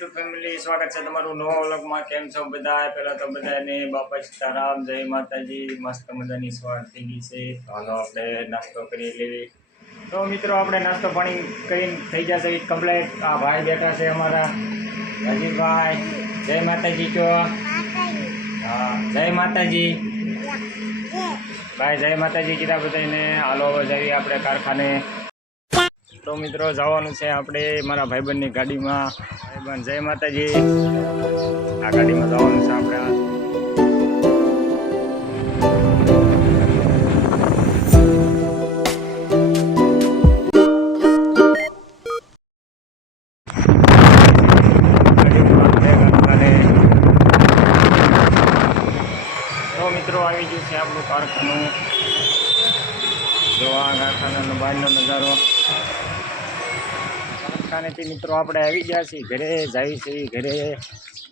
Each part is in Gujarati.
યુટ્યુબ ફેમિલી સ્વાગત છે તમારું નવો વ્લોગમાં. કેમ છો બધા પહેલા તો બધાને બાપા સીતારામ જય માતાજી. મસ્ત મજાની સ્વાદ થઈ ગઈ છે. હાલો આપણે નાસ્તો કરી લેવી. તો મિત્રો આપણે નાસ્તો પાણી કરીને થઈ જશે. કમ્પ્લેટ આ ભાઈ બેઠા છે અમારા. રાજીવભાઈ જય માતાજી કહો. હા જય માતાજી. ભાઈ જય માતાજી કીધા બધાને હાલો હવે જઈએ આપણે કારખાને. તો મિત્રો, જવાનું છે આપણે મારા ભાઈબંધની ગાડીમાં. ભાઈબંધ, જય માતાજી. આ ગાડીમાં જવાનું છે આપણે મિત્રો, આવી ગયું છે આપણું કારખાનું. જોવા કારખાનાનો બહારનો નજારો. કારખાનેથી મિત્રો આપણે આવી ગયા છીએ ઘરે, જાય છે ઘરે.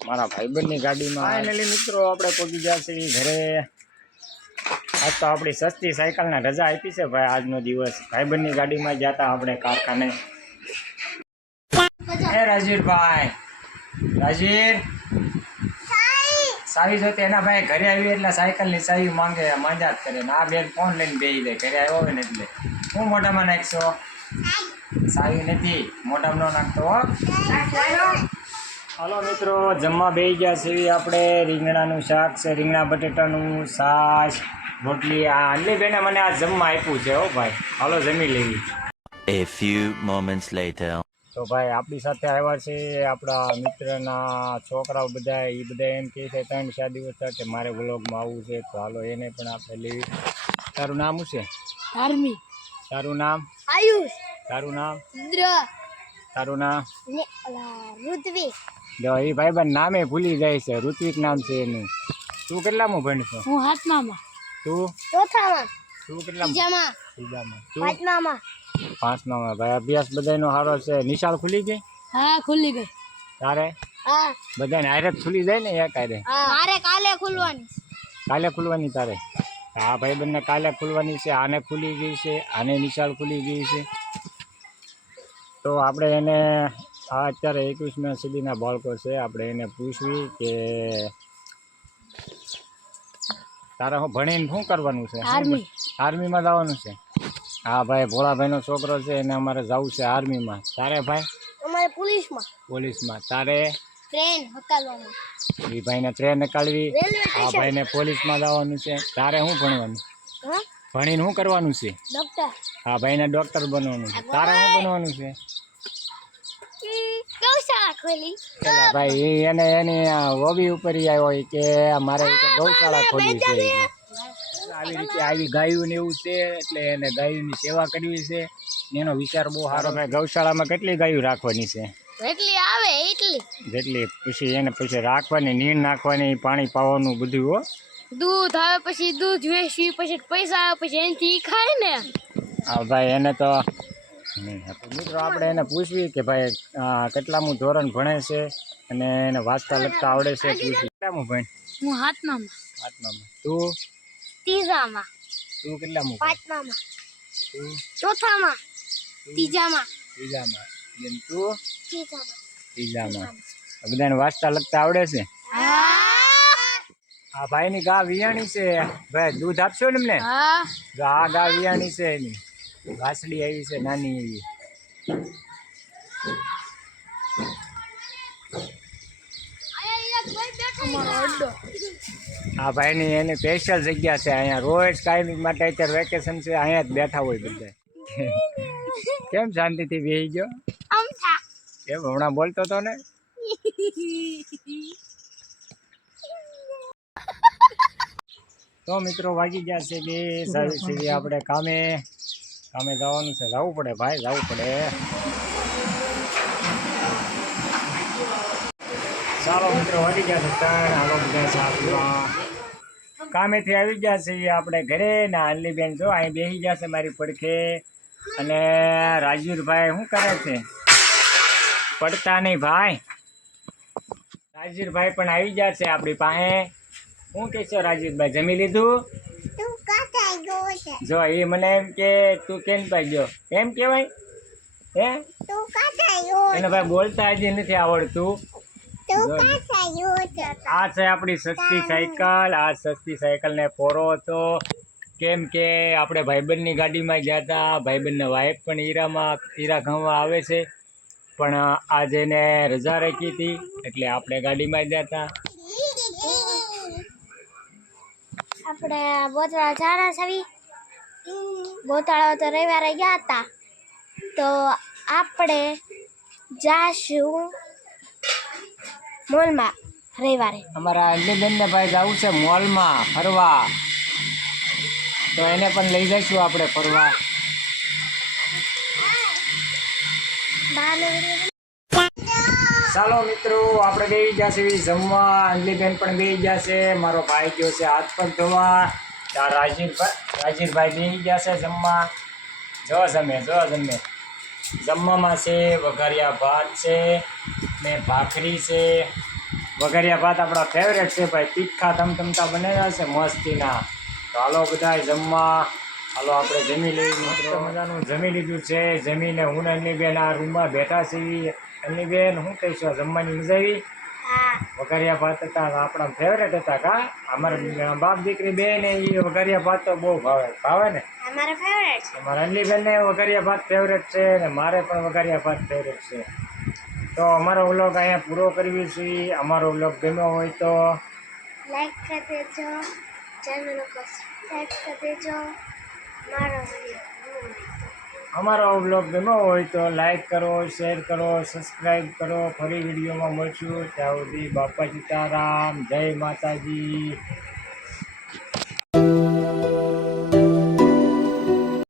મારા ભાઈબંધની ગાડીમાં. ફાઇનલી મિત્રો આપણે પહોંચી ગયા છીએ ઘરે. આજ તો આપણી સસ્તી સાયકલને રજા આપી છે ભાઈ આજનો દિવસ. ભાઈબંધની ગાડીમાં ગયા હતા આપણે કારખાને. એ રાજીરભાઈ રાજીર સાવી જોતી એના ભાઈ ઘરે આવી એટલે સાયકલની સાવી માંગે, માંજા જ કરે. ને આ બેન ફોન લઈને બેસી દે ઘરે આવ્યો હોય ને એટલે. હું મોઢામાં નાખશો? સાવી નથી. મોઢામાં ન નાખતો હો. હાલો. મિત્રો જમવા બેસી ગયા છે આપણે રીંગણાનું શાક છે રીંગણા બટેટાનું છાશ રોટલી આ અંડલી બેને મને આ જમવા આપ્યું છે હો ભાઈ. હાલો જમી લેવી A few moments later. તો ભાઈ આપણી સાથે આવ્યા છે આપણા મિત્રના છોકરાઓ બધા. એ બધા એમ કહે છે ત્રણ ચાર દિવસ થયા કે મારે વ્લોગમાં આવવું છે. તો હાલો એને પણ આપણે લેવી તારું નામ શું છે? આર્મી તારું નામ? આયુષ. તારું નામ? તારું નામ? ઋત્વિક. જો એ ભાઈબંધ નામે ભૂલી જાય છે. ઋત્વિક નામ છે એનું. તું કેટલામાં ભણશો? હું હાથમામાં. તું? ચોથામાં. તું કેટલામાં? બીજામાં. બીજામાં. તું? પાંચમામાં. પાંચમામાં. ભાઈ અભ્યાસ બધાનો સારો છે. નિશાળ ખુલી ગઈ? હા ખુલી ગઈ. તારે? હા. બધાને જ ખુલી જાય ને એક આરે મારે કાલે ખુલવાની. કાલે ખુલવાની તારે? આ ભાઈબંધને કાલે ખુલવાની છે આને ખુલી ગઈ છે આને નિશાળ ખુલી ગઈ છે. તો આપણે એને આ અત્યારે એકવીસમી સુધીના બાળકો છે આપણે એને પૂછવી કે તારે હું ભણીને શું કરવાનું છે? આર્મી. આર્મીમાં જવાનું છે? હા ભાઈ ભોળાભાઈનો છોકરો છે એને અમારે જવું છે આર્મીમાં. તારે ભાઈ? અમારે પોલીસમાં. પોલીસમાં. તારે? ટ્રેન હકાલવામાં એ ભાઈને ટ્રેન હકાલવી. આ ભાઈને પોલીસમાં જવાનું છે. તારે શું ભણવાનું? હા? ભણીને શું કરવાનું છે? ડોક્ટર હા ભાઈને ડોક્ટર બનવાનું છે. તારે શું બનવાનું છે? ગૌશાળા ખોલી? ભાઈ એને એની હોબી ઉપર આવ્યો કે મારે ગૌશાળા ખોલવી છે આવી રીતે આવી ગાયું ને એવું છે એટલે એને ગાયોની સેવા કરવી છે. એનો વિચાર બહુ સારો. ભાઈ ગૌશાળામાં કેટલી ગાયું રાખવાની છે? આવે એટલી. જેટલી. પછી એને પછી રાખવાની નીણ નાખવાની પાણી પાવાનું બધું હો. દૂધ આવે પછી દૂધ વેચી પછી પૈસા આવે પછી એનાથી ખાય ને. હા ભાઈ એને તો મિત્રો આપણે એને પૂછવી કે ભાઈ કેટલામું ધોરણ ભણે છે અને એને વાંચતા લખતા આવડે છે પૂછવી. કેટલામું ભણ? હું હાથમાં હાથમાં તું? ત્રીજામાં. તું કેટલામું પાંચમામાં. તું? ચોથામાં. ત્રીજામાં. ત્રીજામાં. તું? ત્રીજામાં. ત્રીજામાં. બધાને વાંચતા લખતા આવડે છે? આ ભાઈની ગા વિયાણી છે. ભાઈ દૂધ આપશો ને એમને? હા. જો આ ગા વિયાણી છે એની. વાસળી આવી છે નાની એવી. અમારો અડ્ડો. આ ભાઈની એની સ્પેશિયલ જગ્યા છે. અહીંયા રોજ કાયમી માટે અત્યારે વેકેશન છે. અહીંયા જ બેઠા હોય બધા કેમ શાંતિથી બેસી ગયો? અમથા કેમ હમણાં બોલતો હતો ને? તો મિત્રો વાગી ગયા છે બે સારી સીવી આપણે કામે કામે જવાનું છે. જવું પડે ભાઈ જવું પડે. ચાલો મિત્રો વાગી ગયા છે ત્રણ. હાલો બધા ચા પીવા. કામેથી આવી ગયા છે આપણે ઘરે. ને અલ્લીબેન જો અહીં બેસી ગયા છે મારી પડખે. અને રાજવીરભાઈ શું કરે છે? પડતા નહીં ભાઈ. રાજવીરભાઈ પણ આવી ગયા છે આપણી પાસે. શું કે છો રાજીવભાઈ જમી લીધું? જો એ મને એમ કે તું કેમ ગયો? એમ કહેવાય? હે? એને ભાઈ બોલતા હજી નથી આવડતું. આ છે આપણી સસ્તી સાયકલ. આ સસ્તી સાયકલને પોરો હતો. કેમ કે આપણે ભાઈબંધની ગાડીમાં ગયા હતા. ભાઈબંધના વાઈફ પણ હીરામાં હીરા ખાવા આવે છે. પણ આજે એને રજા રાખી હતી એટલે આપણે ગાડીમાં ગયા હતા. આપણે બોતળા જાણા છવી બોતળા તો રવિવારે ગયા હતા. તો આપણે જાશું મોલમાં રવિવારે. અમારા અંજલીબેનને ભાઈ જવું છે મોલમાં ફરવા. તો એને પણ લઈ જઈશું આપણે ફરવા. ચાલો મિત્રો, આપણે બેસી ગયા છે જમવા. અંજલીબેન પણ બેસી ગયા છે. મારો ભાઈ ગયો છે હાથ પગ ધોવા. ત્યાં રાજીવભાઈ રાજીવભાઈ બેસી ગયા છે જમવા. જો જમે જો જમે. જમવામાં છે વઘારિયા ભાત છે ને ભાખરી છે. વઘારિયા ભાત આપણા ફેવરેટ છે ભાઈ. તીખા ધમધમતા બનેલા છે, મસ્તીના. તો હાલો બધા જમવા. હાલો આપણે જમી લઈએ મિત્રો. મજાનું જમી લીધું છે. જમીને હું ને અન્નીબેન આ રૂમમાં બેઠા છીએ. અન્નીબેન શું કહીશું જમવાની મજા આવી? વઘારિયા ભાત હતા આપણા ફેવરેટ હતા કા? અમારા બાપ દીકરી બે ને એ વઘારિયા ભાત તો બહુ ભાવે ભાવે ને? અમારા ફેવરેટ ને વઘારિયા ભાત ફેવરેટ છે ને મારે પણ વઘારિયા ભાત ફેવરેટ છે. તો અમારો વ્લોગ અહીંયા પૂરો કરવી છીએ. અમારો વ્લોગ ગમ્યો હોય તો લાઈક કરી દેજો. ચેનલ સબસ્ક્રાઈબ કરી દેજો. મારો અમારો બ્લોગ ગમ્યો હોય તો લાઈક કરો શેર કરો સબસ્ક્રાઈબ કરો. ફરી વિડીયોમાં મળશું. ત્યાં સુધી બાપા સીતારામ, જય માતાજી.